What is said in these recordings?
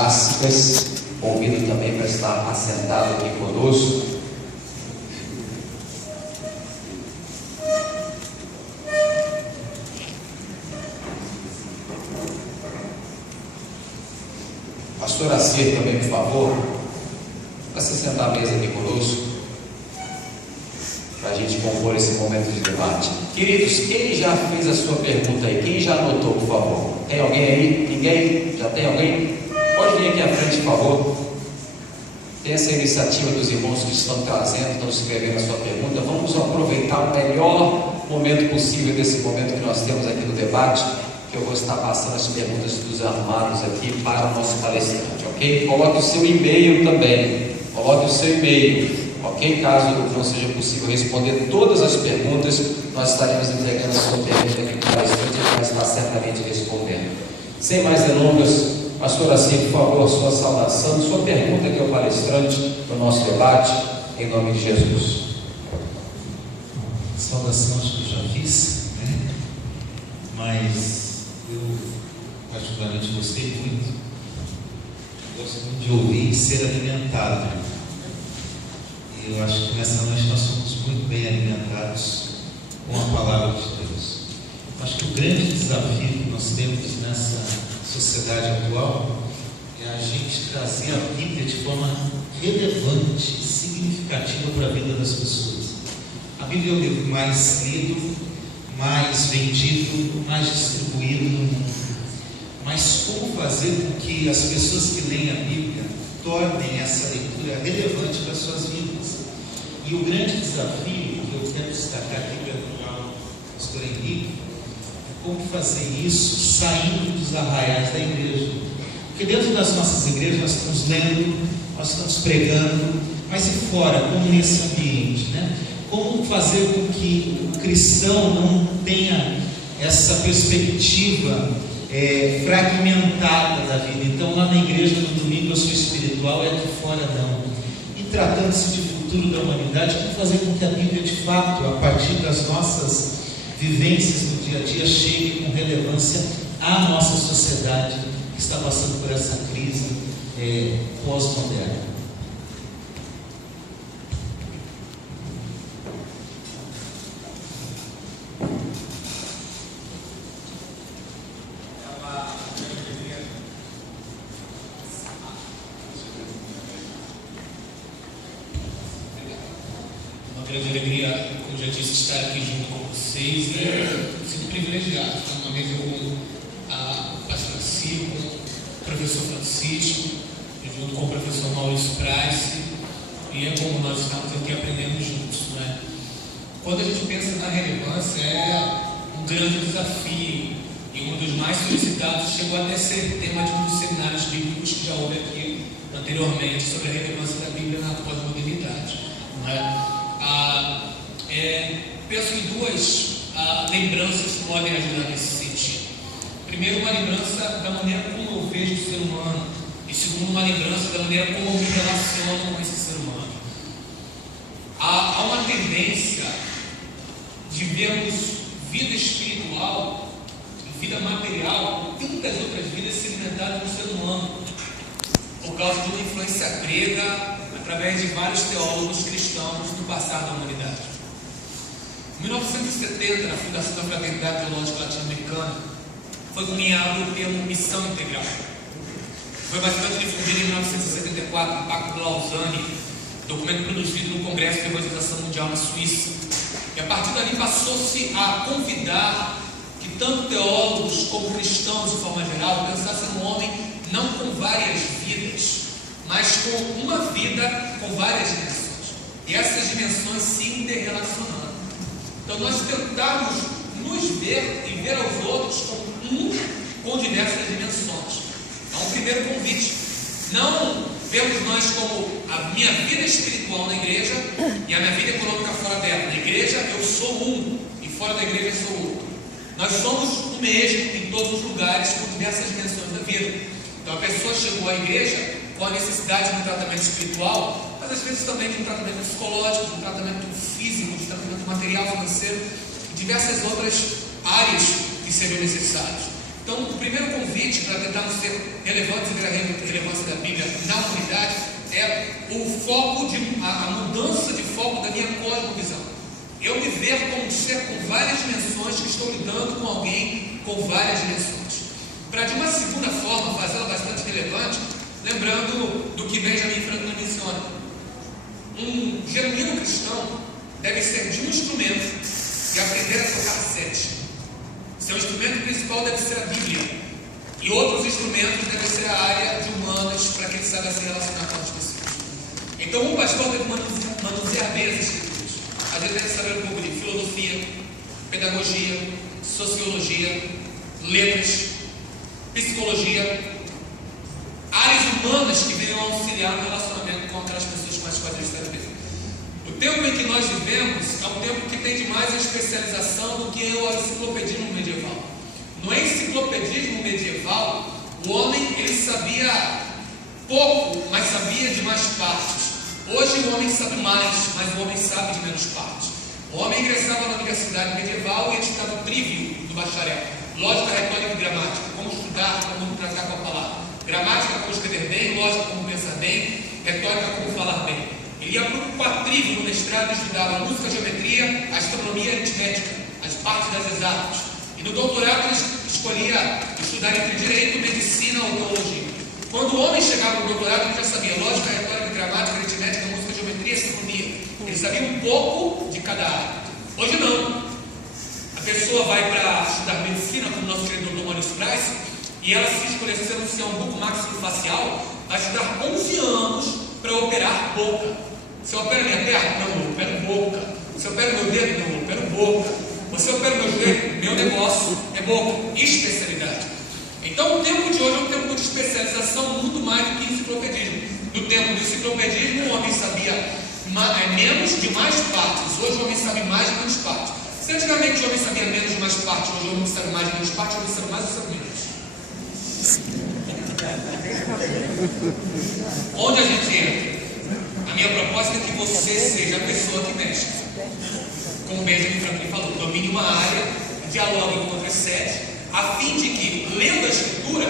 clássicas, convido também para estar assentado aqui conosco. Pastor Acir também, por favor, para se sentar à mesa aqui conosco, para a gente compor esse momento de debate. Queridos, quem já fez a sua pergunta aí? Quem já anotou, por favor? Tem alguém aí? Ninguém? Já tem alguém? Pode vir aqui à frente, por favor. Tem essa iniciativa dos irmãos que estão trazendo, estão escrevendo a sua pergunta. Vamos aproveitar o melhor momento possível desse momento que nós temos aqui no debate, que eu vou estar passando as perguntas dos amados aqui para o nosso palestrante, ok? Coloque o seu e-mail também, coloque o seu e-mail, ok? Caso não seja possível responder todas as perguntas, nós estaremos entregando a sua pergunta aqui para o palestrante e ele vai estar certamente respondendo. Sem mais delongas, Pastor Acir, por favor, sua saudação, sua pergunta aqui ao palestrante no nosso debate, em nome de Jesus. Saudação, acho que eu já fiz, né? Mas eu particularmente gostei muito. Gosto muito de ouvir e ser alimentado. E eu acho que nessa noite nós somos muito bem alimentados com a palavra de Deus. Eu acho que o grande desafio que nós temos nessa sociedade atual é a gente trazer a Bíblia de forma relevante e significativa para a vida das pessoas. A Bíblia é o livro mais lido, mais vendido, mais distribuído no mundo. Mas como fazer com que as pessoas que leem a Bíblia tornem essa leitura relevante para as suas vidas? E o grande desafio que eu quero destacar aqui para o pastor Henrique é como fazer isso saindo dos arraiais da igreja. Porque dentro das nossas igrejas nós estamos lendo, nós estamos pregando, mas e fora, como nesse ambiente, né? Como fazer com que o cristão não tenha essa perspectiva fragmentada da vida? Então lá na igreja no domingo eu sou espiritual e aqui fora não. E tratando-se de futuro da humanidade, como fazer com que a Bíblia de fato, a partir das nossas vivências no dia a dia, chegue com relevância à nossa sociedade que está passando por essa crise pós-moderna. Grande alegria, como já disse, estar aqui junto com vocês e sinto privilegiado estar numa mesa com o pastor Acir, com o professor Francisco, junto com o professor Maurício Price, e é como nós estamos aqui aprendendo juntos, não é? Quando a gente pensa na relevância, é um grande desafio e um dos mais solicitados, chegou até ser tema de um dos seminários bíblicos que já houve aqui anteriormente sobre a relevância da Bíblia na pós-modernidade, não é? Penso em duas lembranças que podem ajudar nesse sentido. Primeiro, uma lembrança da maneira como eu vejo o ser humano, e segundo, uma lembrança da maneira como eu me relaciono com esse ser humano. Há uma tendência de vermos vida espiritual e vida material, tantas outras vidas sedimentadas no ser humano, por causa de uma influência grega, através de vários teólogos cristãos do passado da humanidade. Em 1970, na fundação da Fraternidade Teológica Latino-Americana, foi cunhado o termo missão integral. Foi bastante difundido em 1974 no Pacto de Lausanne, documento produzido no Congresso de Evangelização Mundial na Suíça. E a partir dali passou-se a convidar que tanto teólogos como cristãos, de forma geral, pensassem no homem não com várias vidas, mas com uma vida com várias dimensões. E essas dimensões se interrelacionando. Então nós tentamos nos ver e ver aos outros com diversas dimensões. Então o primeiro convite, não vemos nós como a minha vida espiritual na igreja e a minha vida econômica fora dela. Na igreja eu sou um e fora da igreja eu sou outro. Nós somos o mesmo em todos os lugares com diversas dimensões da vida. Então a pessoa chegou à igreja com a necessidade de um tratamento espiritual, mas às vezes também de um tratamento psicológico, de um tratamento físico, de um tratamento material, financeiro, e diversas outras áreas que seriam necessárias. Então, o primeiro convite para tentarmos ser relevantes e ver a relevância Eu me ver como um ser com várias dimensões, que estou lidando com alguém com várias dimensões. Para, de uma segunda forma, fazê-la bastante relevante, lembrando do que Benjamin Franklin menciona. Um genuíno cristão deve ser de um instrumento e aprender a tocar sete. Seu instrumento principal deve ser a Bíblia. E outros instrumentos devem ser a área de humanas, para que ele saiba se relacionar com as pessoas. Então, um pastor deve manusear bem as escrituras. Às vezes deve saber um pouco de filosofia, pedagogia, sociologia, letras, psicologia, áreas humanas que venham auxiliar no relacionamento com aquelas pessoas com as quais ele está vivendo. O tempo em que nós vivemos é um tempo que tem demais a especialização do que o enciclopedismo medieval. No enciclopedismo medieval, o homem ele sabia pouco, mas sabia de mais partes. Hoje o homem sabe mais, mas o homem sabe de menos partes. O homem ingressava na universidade medieval e ele estudava o trívio do bacharel. Lógica, retórica e gramática. Como estudar, como tratar com a palavra. Gramática, como escrever bem. Lógica, como pensar bem. Retórica, como falar bem. Ele ia para o quatrígio no mestrado e estudava música, geometria, astronomia e aritmética, as partes das exatas. E no doutorado ele escolhia estudar entre direito, medicina ou teologia. Quando o homem chegava no doutorado, ele já sabia lógica, retórica, gramática, aritmética, música, geometria e astronomia. Ele sabia um pouco de cada área. Hoje não. A pessoa vai para estudar medicina, como o nosso querido Dr. Maurício Braz, e ela se escolher ser um buco maxilofacial, vai estudar 11 anos para operar boca. Você opera minha perna? Não, eu opero boca. Você opera meu dedo? Não, eu opero boca. Você opera meu joelho? Meu negócio é boca. Especialidade. Então o tempo de hoje é um tempo de especialização muito mais do que enciclopedismo. No tempo do enciclopedismo, o homem sabia menos de mais partes. Hoje o homem sabe mais de menos partes. Se antigamente o homem sabia menos de mais partes, hoje o homem sabe mais de menos partes, o homem sabe mais ou sabe menos. Onde a gente entra? A minha proposta é que você seja a pessoa que mexe. Como Benjamin Franklin falou, domine uma área, dialogue com outras sete, a fim de que, lendo a escritura,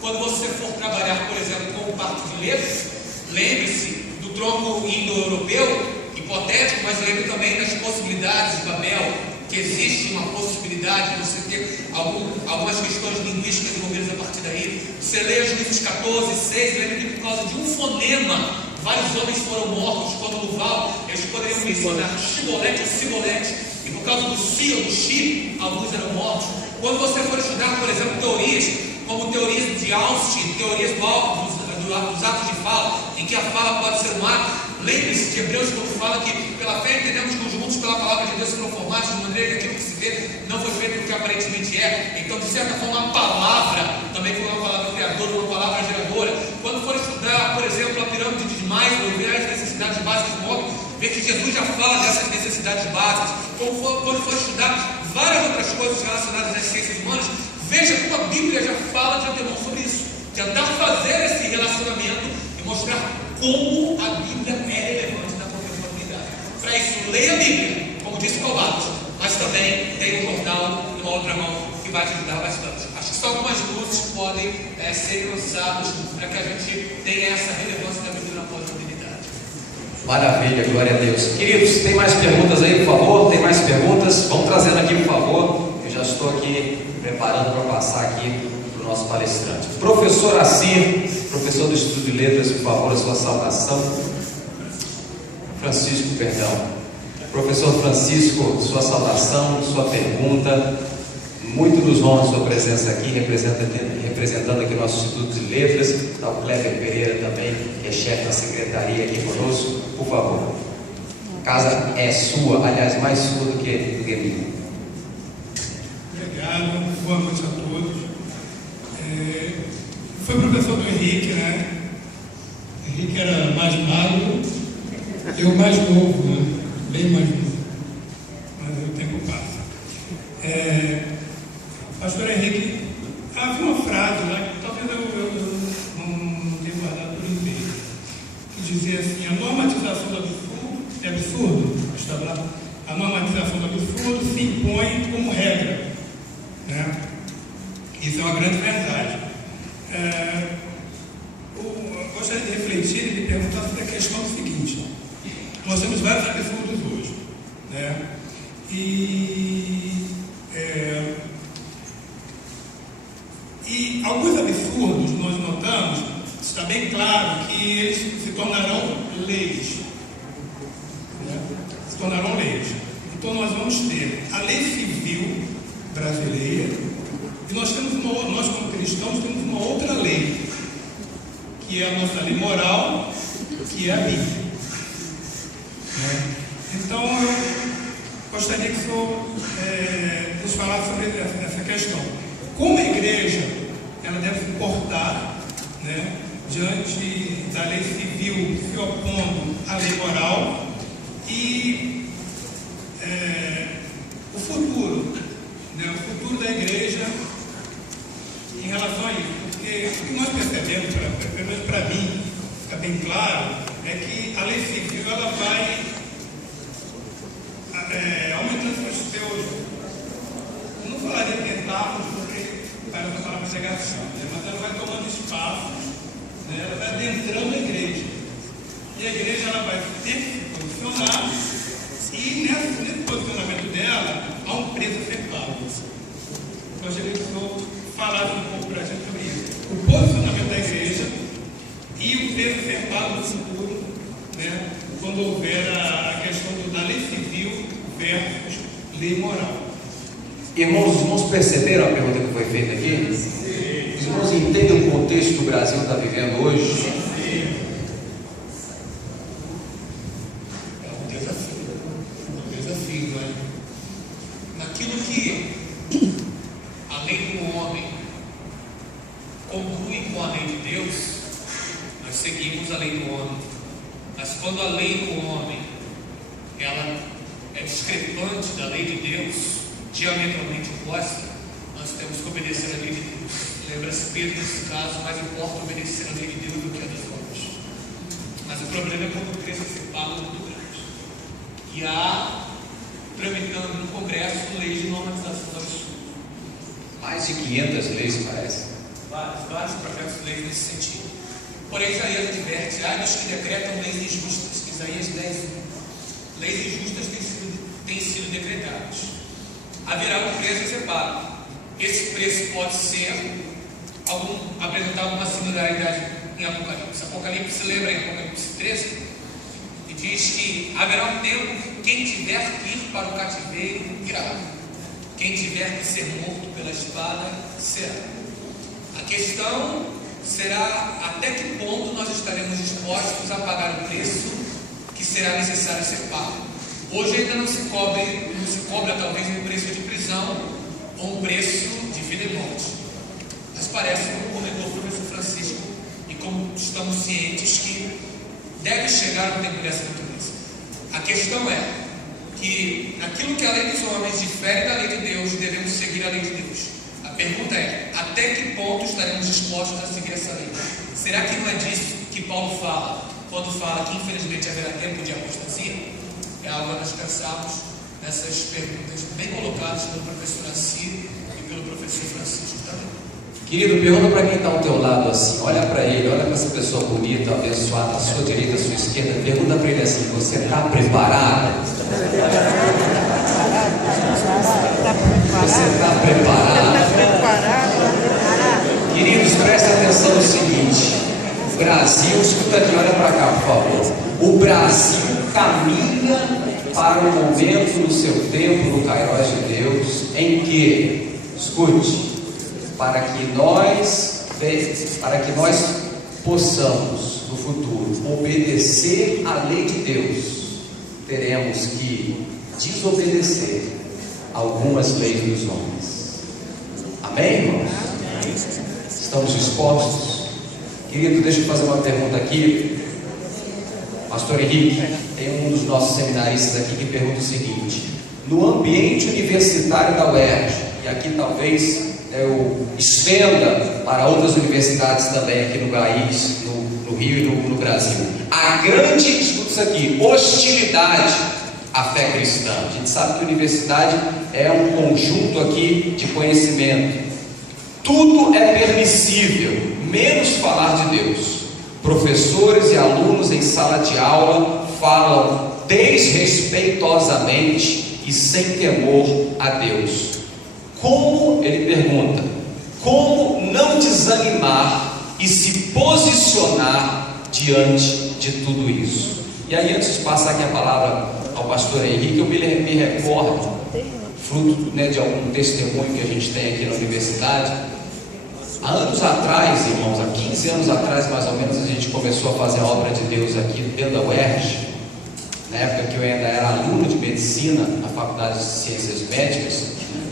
quando você for trabalhar, por exemplo, com parte de letras, lembre-se do tronco indo-europeu, hipotético, mas lembre também das possibilidades de Babel, que existe uma possibilidade de você ter algumas questões linguísticas envolvidas a partir daí. Você lê Juízes 14, 6, lembre que por causa de um fonema, vários homens foram mortos. Quando no Val, eles poderiam mencionar Chibolete ou Cibolete, e por causa do Si ou do Chi, alguns eram mortos. Quando você for estudar, por exemplo, teorias, como teorias de Austin, teorias dos atos de fala, em que a fala pode ser um ato, lembre-se de Hebreus, quando fala que pela fé entendemos que os mundos pela palavra de Deus foram formados de maneira que aquilo que se vê não foi feito o que aparentemente é. Então, de certa forma, a palavra também foi uma palavra criadora, uma palavra geradora. Quando for estudar, por exemplo, a pirâmide de Maslow, ver as necessidades básicas do homem, ver que Jesus já fala dessas necessidades básicas. Quando for estudar várias outras coisas relacionadas às ciências humanas, veja como a Bíblia já fala de antemão sobre isso. Tentar fazer esse relacionamento e mostrar como a Bíblia é relevante na contemporaneidade. Para isso, leia a Bíblia, como disse Paulo Barros, mas também tem um jornal e uma outra mão que vai te ajudar bastante. Acho que só algumas luzes podem ser usadas para que a gente tenha essa relevância da Bíblia na pós-modernidade. Maravilha, glória a Deus. Queridos, tem mais perguntas aí, por favor? Tem mais perguntas? Vamos trazendo aqui, por favor. Eu já estou aqui preparando para passar aqui para o nosso palestrante. Professor Assir, professor do Instituto de Letras, por favor, a sua saudação. Francisco, perdão. Professor Francisco, sua saudação, sua pergunta. Muito nos honra a sua presença aqui, representando aqui o nosso Instituto de Letras. Está o Cleber Pereira também, que é chefe da secretaria aqui conosco. Por favor. A casa é sua, aliás, mais sua do que minha. Obrigado, boa noite a todos. Foi professor do Henrique, né? Henrique era mais magro, eu mais novo, né? Bem mais novo. Mas o tempo passa. Pastor Henrique, havia uma frase lá que talvez eu não tenha guardado por inteiro, que dizia assim: a normatização do absurdo é absurdo, está lá. A normatização do absurdo se impõe como regra, né? Isso é uma grande verdade. Eu gostaria de refletir e me perguntar sobre a questão do seguinte: nós temos vários absurdos hoje, né? E alguns absurdos nós notamos, está bem claro que eles se tornarão leis. Né? Se tornarão leis. Então nós vamos ter a lei civil brasileira e nós como cristãos temos uma outra lei, que é a nossa lei moral, que é a Bíblia. Né? Então eu gostaria que o senhor nos falasse sobre essa questão. Como a igreja ela deve se portar, né, diante da lei civil se opondo à lei moral e o futuro, né, o futuro da igreja em relação a isso. Porque o que nós percebemos, pelo menos para mim, fica bem claro, é que a lei civil ela vai aumentando os seus, eu não falaria tentáculos, porque parece uma palavra negação, né? Mas ela vai tomando espaços, né? Ela vai adentrando a igreja. E a igreja ela vai ter que se posicionar, e nesse posicionamento dela há um preço a ser pago. Eu gostaria que o senhor falasse um pouco para a gente sobre isso. O posicionamento da igreja e o preço a ser pago no futuro, né? Quando houver a questão da lei civil versus lei moral. Irmãos, os irmãos perceberam a pergunta que foi feita aqui? Sim. Os irmãos entendem o contexto que o Brasil está vivendo hoje? Sim. É um desafio, né? Naquilo que a lei do homem conclui com a lei de Deus, nós seguimos a lei do homem. Mas quando a lei do homem ela é discrepante da lei de Deus, diametralmente oposta, nós temos que obedecer a lei de Deus. Lembra-se Pedro nesse caso, mais importa obedecer a lei de Deus do que a dos homens. Mas o problema é quando o preço é ser pago muito grande. E há, tramitando no Congresso, leis de normalização do absurdo. Mais de 500 leis, parece. Vários projetos de leis nesse sentido. Porém, Isaías adverte, há dos que decretam leis injustas. Isaías 10, leis injustas têm sido decretadas. Haverá um preço a ser pago. Esse preço pode ser apresentar alguma similaridade em Apocalipse. Apocalipse lembra em Apocalipse 13 e diz que haverá um tempo, quem tiver que ir para o cativeiro irá, quem tiver que ser morto pela espada será. A questão será até que ponto nós estaremos dispostos a pagar o preço que será necessário ser pago. Hoje ainda não se cobra talvez um preço de prisão ou um preço de vida e morte. Mas parece, como comentou o professor Francisco, e como estamos cientes que deve chegar um tempo dessa natureza. A questão é que naquilo que a lei dos homens difere da lei de Deus, devemos seguir a lei de Deus. A pergunta é, até que ponto estaremos dispostos a seguir essa lei? Será que não é disso que Paulo fala, quando fala que infelizmente haverá tempo de apostasia? É algo a nós pensarmos nessas perguntas bem colocadas pelo professor Nassi e pelo professor Francisco também. Querido, pergunta para quem está ao teu lado assim, olha para ele, olha para essa pessoa bonita, abençoada, à sua direita, à sua esquerda, pergunta para ele assim, você está preparado? Você está preparado? Queridos, prestem atenção no seguinte, o Brasil, escuta aqui, olha para cá, por favor. O Brasil caminha para um momento no seu tempo, no Kairos de Deus, em que, escute, para que nós possamos, no futuro, obedecer à lei de Deus, teremos que desobedecer algumas leis dos homens. Amém, irmãos? Estamos dispostos? Querido, deixa eu fazer uma pergunta aqui. Pastor Henrique, tem um dos nossos seminaristas aqui que pergunta o seguinte: no ambiente universitário da UERJ, e aqui talvez eu estenda para outras universidades também aqui no país, no Rio e no Brasil, a grande, escuta isso aqui, hostilidade à fé cristã. A gente sabe que a universidade é um conjunto aqui de conhecimento. Tudo é permissível, menos falar de Deus. Professores e alunos em sala de aula falam desrespeitosamente e sem temor a Deus. Como, ele pergunta, como não desanimar e se posicionar diante de tudo isso? E aí, antes de passar aqui a palavra ao pastor Henrique, eu me recordo, fruto, né, de algum testemunho que a gente tem aqui na universidade. Há anos atrás, irmãos, há 15 anos atrás mais ou menos, a gente começou a fazer a obra de Deus aqui dentro da UERJ, na época que eu ainda era aluno de medicina na Faculdade de Ciências Médicas.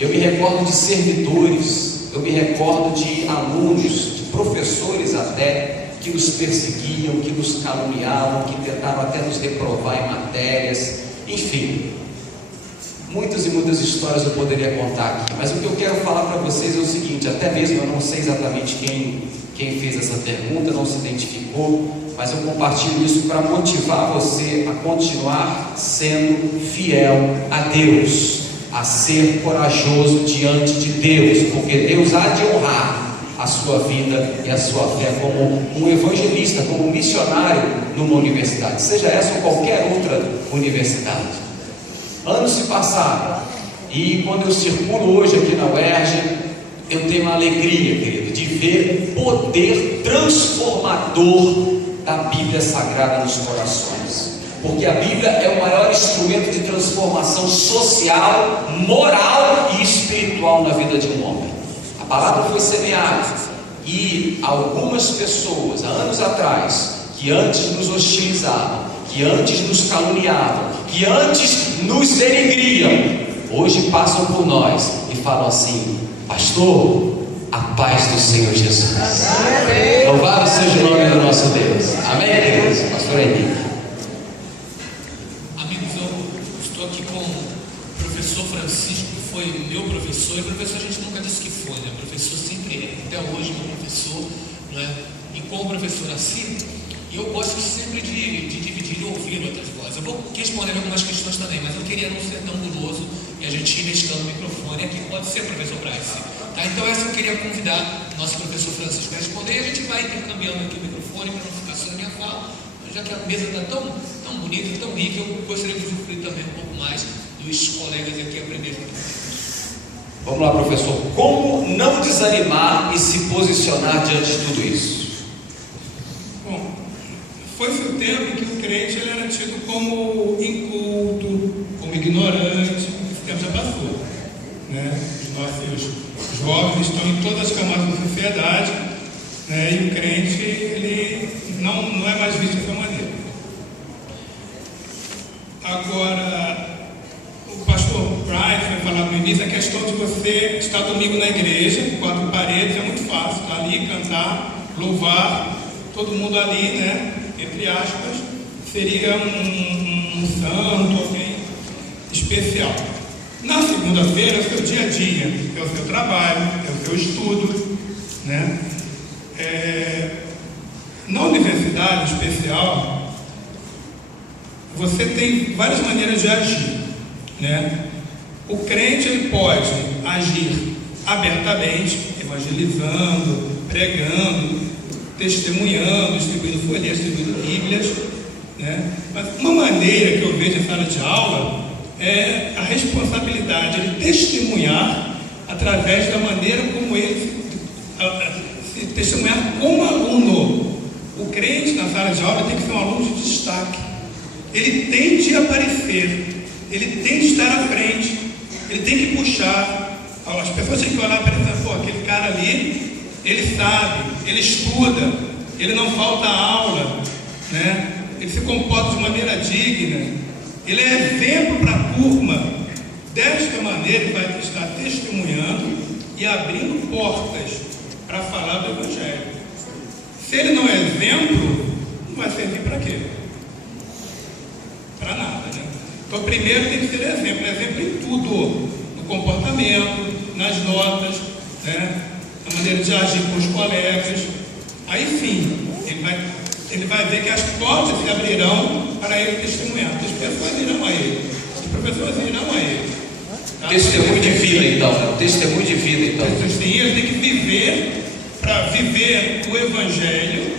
Eu me recordo de servidores, eu me recordo de alunos, de professores até, que nos perseguiam, que nos caluniavam, que tentaram até nos reprovar em matérias, enfim, muitas e muitas histórias eu poderia contar aqui, mas o que eu quero falar para vocês é o seguinte, até mesmo eu não sei exatamente quem fez essa pergunta, não se identificou, mas eu compartilho isso para motivar você a continuar sendo fiel a Deus, a ser corajoso diante de Deus, porque Deus há de honrar a sua vida e a sua fé como um evangelista, como um missionário numa universidade, seja essa ou qualquer outra universidade. Anos se passaram e quando eu circulo hoje aqui na UERJ, eu tenho uma alegria, querido, de ver o poder transformador da Bíblia Sagrada nos corações, porque a Bíblia é o maior instrumento de transformação social, moral e espiritual na vida de um homem. A palavra foi semeada e algumas pessoas, há anos atrás, que antes nos hostilizavam, que antes nos caluniavam, que antes nos denigriam, hoje passam por nós e falam assim: pastor, a paz do Senhor Jesus. Louvado seja o nome do nosso Deus. Amém, queridos? Pastor Henrique. Amigos, eu estou aqui com o professor Francisco, que foi meu professor, e professor a gente nunca disse que foi, né? Professor sempre é, até hoje meu professor, né? E com o professor assim, eu gosto sempre de dividir e ouvir outras vozes. Eu vou responder algumas questões também, mas eu queria não ser tão guloso e a gente ir mesclando o microfone aqui. Pode ser, professor Bryce? Tá? Então essa eu queria convidar nosso professor Francisco a responder, e a gente vai intercambiando aqui o microfone para não ficar só na minha fala, já que a mesa está tão bonita, tão rica, eu gostaria de usufruir também um pouco mais dos colegas aqui aprenderem. Vamos lá, professor. Como não desanimar e se posicionar diante de tudo isso? Bom, foi-se o tempo em que o crente ele era tido como inculto, como ignorante. Esse tempo já passou, né? Os nossos jovens estão em todas as camadas da sociedade, né? E o crente ele não é mais visto dessa maneira. Agora, o pastor Bryce vai falar no início a questão de você estar domingo na igreja, quatro paredes, é muito fácil, estar ali, cantar, louvar, todo mundo ali, né? Entre aspas, seria um santo, alguém especial. Na segunda-feira é o seu dia a dia, é o seu trabalho, é o seu estudo, né? Na universidade especial, você tem várias maneiras de agir, né? O crente ele pode agir abertamente, evangelizando, pregando, testemunhando, distribuindo folhetos, distribuindo bíblias, né? Mas uma maneira que eu vejo em sala de aula é a responsabilidade de testemunhar através da maneira como ele se testemunhar como aluno. O crente na sala de aula tem que ser um aluno de destaque. Ele tem de aparecer, ele tem de estar à frente, ele tem que puxar. As pessoas têm que olhar para ele e pensar: pô, aquele cara ali, ele sabe, ele estuda, ele não falta aula, né? Ele se comporta de maneira digna, ele é exemplo para a turma. Desta maneira ele vai estar testemunhando e abrindo portas para falar do Evangelho. Se ele não é exemplo, não vai servir para quê? Para nada, né? Então primeiro tem que ser exemplo em tudo, no comportamento, nas notas, né? Na maneira de agir com os colegas. Aí sim, ele vai ver que as portas se abrirão para ele testemunhar. As pessoas irão a ele, os professores irão a ele. Tá? Testemunho de vida, então. Testemunho de vida, então. Sim, ele tem que viver, para viver o Evangelho,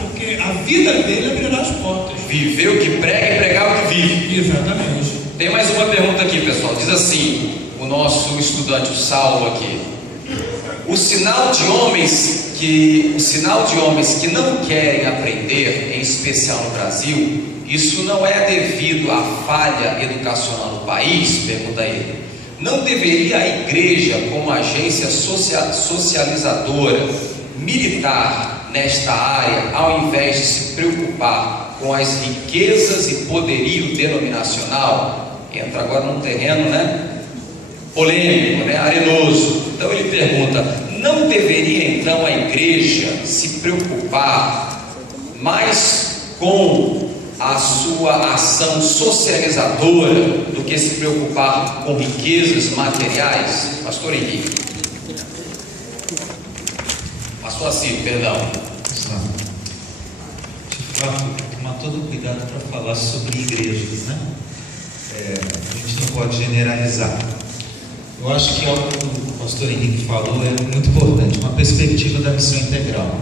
porque a vida dele abrirá as portas. Viver o que prega e pregar o que vive. Exatamente. Tem mais uma pergunta aqui, pessoal. Diz assim, o nosso estudante, o Saulo aqui: o sinal de homens que não querem aprender, em especial no Brasil, isso não é devido à falha educacional no país? Pergunta ele. Não deveria a igreja, como agência socializadora, militar nesta área, ao invés de se preocupar com as riquezas e poderio denominacional? Entra agora num terreno, polêmico, arenoso. Então ele pergunta: não deveria então a igreja se preocupar mais com a sua ação socializadora do que se preocupar com riquezas materiais? Pastor Henrique. Pastor Assir, perdão. De fato, tomar todo cuidado para falar sobre igrejas, a gente não pode generalizar. Eu acho que algo que o pastor Henrique falou é muito importante, uma perspectiva da missão integral.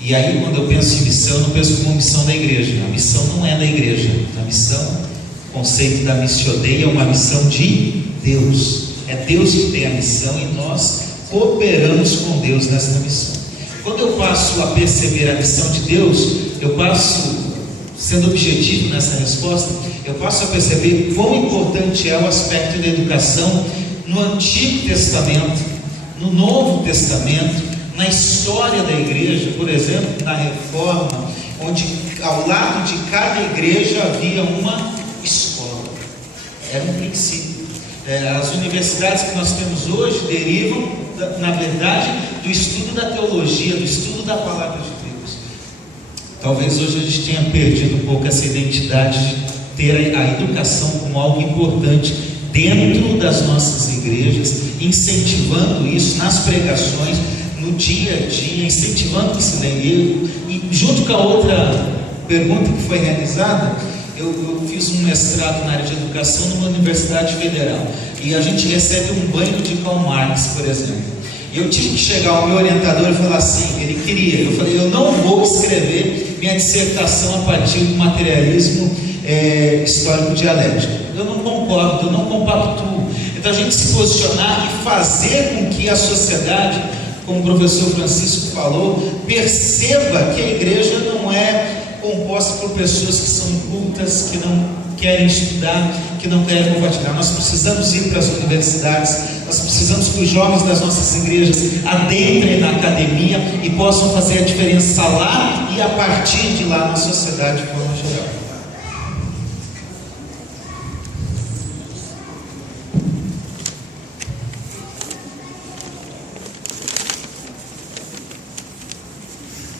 E aí, quando eu penso em missão, eu não penso como missão da igreja. A missão não é da igreja. A missão, o conceito da missio Dei, é uma missão de Deus. É Deus que tem a missão e nós cooperamos com Deus nessa missão. Quando eu passo a perceber a missão de Deus, eu passo, sendo objetivo nessa resposta, eu passo a perceber quão importante é o aspecto da educação no Antigo Testamento, no Novo Testamento, na história da igreja. Por exemplo, na Reforma, onde ao lado de cada igreja havia uma escola. Era um princípio. As universidades que nós temos hoje derivam, na verdade, do estudo da teologia, do estudo da palavra de Deus. Talvez hoje a gente tenha perdido um pouco essa identidade de ter a educação como algo importante dentro das nossas igrejas, incentivando isso nas pregações, no dia a dia, incentivando que se leia. E junto com a outra pergunta que foi realizada, eu fiz um mestrado na área de educação numa universidade federal, e a gente recebe um banho de Karl Marx, por exemplo. E eu tive que chegar ao meu orientador e falar assim, ele queria, eu falei: eu não vou escrever minha dissertação a partir do materialismo histórico dialético. Eu não concordo, eu não compactuo. Então a gente se posicionar e fazer com que a sociedade, como o professor Francisco falou, perceba que a igreja não é composta por pessoas que são incultas, que não querem estudar, que não querem compartilhar. Nós precisamos ir para as universidades, nós precisamos que os jovens das nossas igrejas adentrem na academia e possam fazer a diferença lá e a partir de lá na sociedade de forma geral.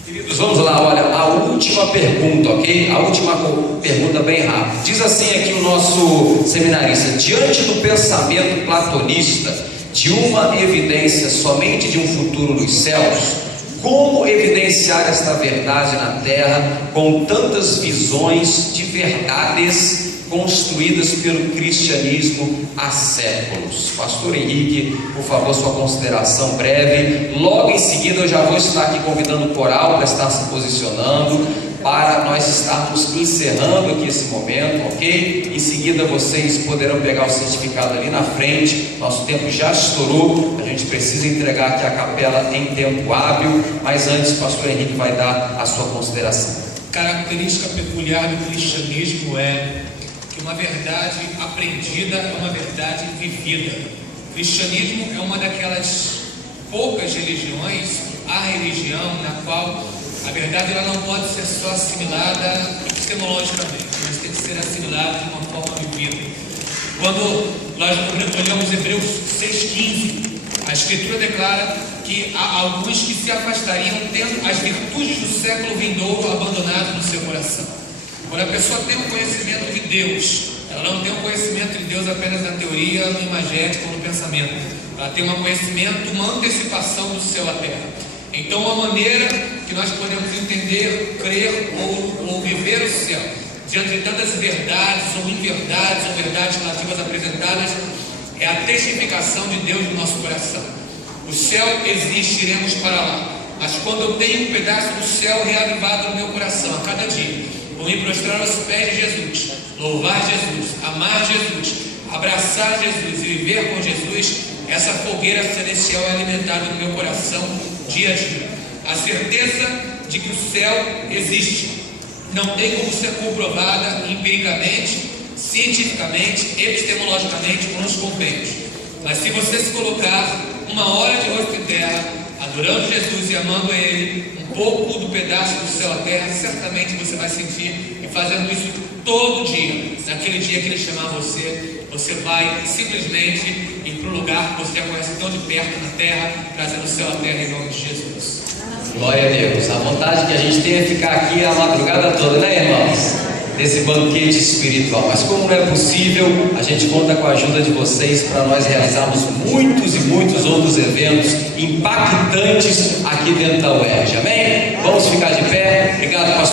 Queridos, vamos lá, olha, a última pergunta, ok? A última pergunta bem rápida. Diz assim aqui o nosso seminarista: diante do pensamento platonista de uma evidência somente de um futuro nos céus, como evidenciar esta verdade na terra com tantas visões de verdades construídas pelo cristianismo há séculos? Pastor Henrique, por favor, sua consideração breve. Logo em seguida eu já vou estar aqui convidando o coral para estar se posicionando, para nós estarmos encerrando aqui esse momento, ok? Em seguida vocês poderão pegar o certificado ali na frente. Nosso tempo já estourou, a gente precisa entregar aqui a capela em tempo hábil, mas antes o pastor Henrique vai dar a sua consideração. Característica peculiar do cristianismo é que uma verdade aprendida é uma verdade vivida. O cristianismo é uma daquelas poucas religiões, a religião na qual a verdade ela não pode ser só assimilada epistemologicamente, mas tem que ser assimilada de uma forma vivida. Quando nós olhamos Hebreus 6,15, a Escritura declara que há alguns que se afastariam tendo as virtudes do século vindouro abandonadas no seu coração. Quando a pessoa tem um conhecimento de Deus, ela não tem um conhecimento de Deus apenas na teoria, no imagético ou no pensamento. Ela tem um conhecimento, uma antecipação do céu à terra. Então, a maneira que nós podemos entender, crer ou viver o céu, diante de tantas verdades ou inverdades ou verdades relativas apresentadas, é a testificação de Deus no nosso coração. O céu existe, iremos para lá. Mas quando eu tenho um pedaço do céu reavivado no meu coração a cada dia, vou me prostrar aos pés de Jesus, louvar Jesus, amar Jesus, abraçar Jesus e viver com Jesus. Essa fogueira celestial é alimentada no meu coração dia a dia. A certeza de que o céu existe não tem como ser comprovada empiricamente, cientificamente, epistemologicamente ou nos compêndios. Mas se você se colocar uma hora de rosto em terra, adorando Jesus e amando a Ele, um pouco do pedaço do céu à terra, certamente você vai sentir, e fazendo isso todo dia, naquele dia que Ele chamar você, você vai simplesmente ir para o lugar que você já conhece tão de perto na terra, trazendo o céu à terra em nome de Jesus. Glória a Deus. A vontade que a gente tem é ficar aqui a madrugada toda, né, irmãos? Nesse banquete espiritual. Mas como não é possível, a gente conta com a ajuda de vocês para nós realizarmos muitos e muitos outros eventos impactantes aqui dentro da UERJ. Amém? Vamos ficar de pé. Obrigado, pastor.